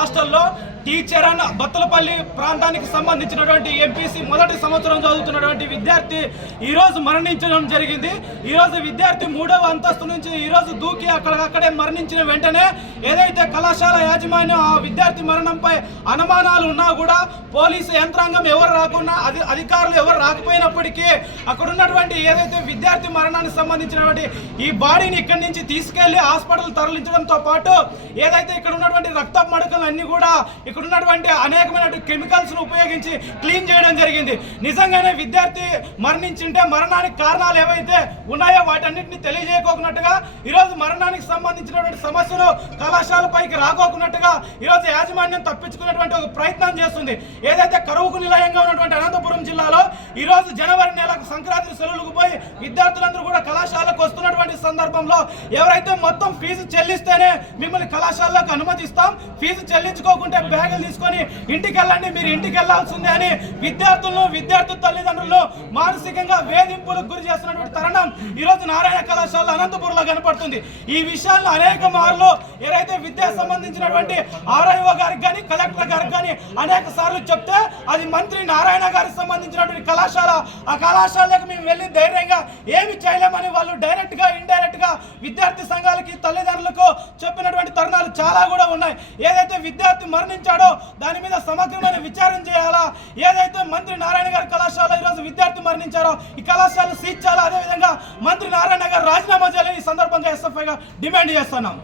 హాస్టల్లో టీచర్ అన్న బత్తలపల్లి ప్రాంతానికి సంబంధించినటువంటి ఎంపీసీ మొదటి సంవత్సరం చదువుతున్నటువంటి విద్యార్థి ఈరోజు మరణించడం జరిగింది. ఈరోజు విద్యార్థి 3వ అంతస్తు నుంచి ఈరోజు దూకి అక్కడే మరణించిన వెంటనే ఏదైతే కళాశాల యాజమాన్యం ఆ విద్యార్థి మరణంపై అనుమానాలు ఉన్నా కూడా పోలీసు యంత్రాంగం ఎవరు రాకున్నా అధికారులు ఎవరు రాకపోయినప్పటికీ అక్కడ ఉన్నటువంటి ఏదైతే విద్యార్థి మరణానికి సంబంధించినటువంటి ఈ బాడీని ఇక్కడి నుంచి తీసుకెళ్లి హాస్పిటల్ తరలించడంతో పాటు ఏదైతే ఇక్కడ ఉన్నటువంటి రక్త మడకలు అన్ని కూడా ఇక్కడ ఉన్నటువంటి అనేకమైన కెమికల్స్ ను ఉపయోగించి క్లీన్ చేయడం జరిగింది. నిజంగానే విద్యార్థి మరణించింటే మరణానికి కారణాలు ఏవైతే ఉన్నాయో వాటన్నిటిని తెలియజేయకోకున్నట్టుగా ఈరోజు మరణానికి సంబంధించినటువంటి సమస్యలు కళాశాల పైకి రాకోకున్నట్టుగా ఈరోజు యాజమాన్యం తప్పించుకునేటువంటి ఒక ప్రయత్నం చేస్తుంది. ఏదైతే కరువుకు నిలయంగా ఉన్నటువంటి అనంతపురం జిల్లాలో ఈరోజు జనవరి నెలకు సంక్రాంతి సెలవులకు పోయి విద్యార్థులందరూ కూడా కళాశాలకు వస్తున్నటువంటి సందర్భంలో ఎవరైతే మొత్తం ఫీజు చెల్లిస్తేనే మిమ్మల్ని కళాశాలకు అనుమతిస్తాం, ఫీజు చెల్లించుకోకుంటే బ్యాగులు తీసుకొని ఇంటికి వెళ్ళండి, మీరు ఇంటికి వెళ్లాల్సిందే అని విద్యార్థి తల్లిదండ్రులు మానసికంగా వేధింపులకు గురి చేస్తున్నటువంటి తరుణం ఈరోజు నారాయణ కళాశాల అనంతపురంలో కనపడుతుంది. ఈ విషయాల్లో అనేక మార్లు ఏదైతే విద్యా సంబంధించినటువంటి ఆర్ఐఓ గారికి కానీ కలెక్టర్ గారికి కానీ అనేక సార్లు చెప్తే అది మంత్రి నారాయణ గారికి సంబంధించినటువంటి కళాశాల, ఆ కళాశాలకు మేము వెళ్ళి ధైర్యంగా ఏమి చేయలేమని వాళ్ళు డైరెక్ట్ గా ఇండైరెక్ట్ గా విద్యార్థి సంఘాలకి తల్లిదండ్రులకు చెప్పినటువంటి తరుణాలు చాలా కూడా ఉన్నాయి. ఏదైతే విద్యార్థి మరణించాడో దాని మీద సమగ్రమైన విచారణ చేయాలా, ఏదైతే మంత్రి నారాయణ గారి కళాశాల ఈరోజు విద్యార్థి మరణించారో ఈ కళాశాల సీజ్ చేయాలా, అదేవిధంగా మంత్రి నారాయణ గారు రాజీనామా చేయాలని ఈ సందర్భంగా ఎస్ఎఫ్ఐగా డిమాండ్ చేస్తున్నాం.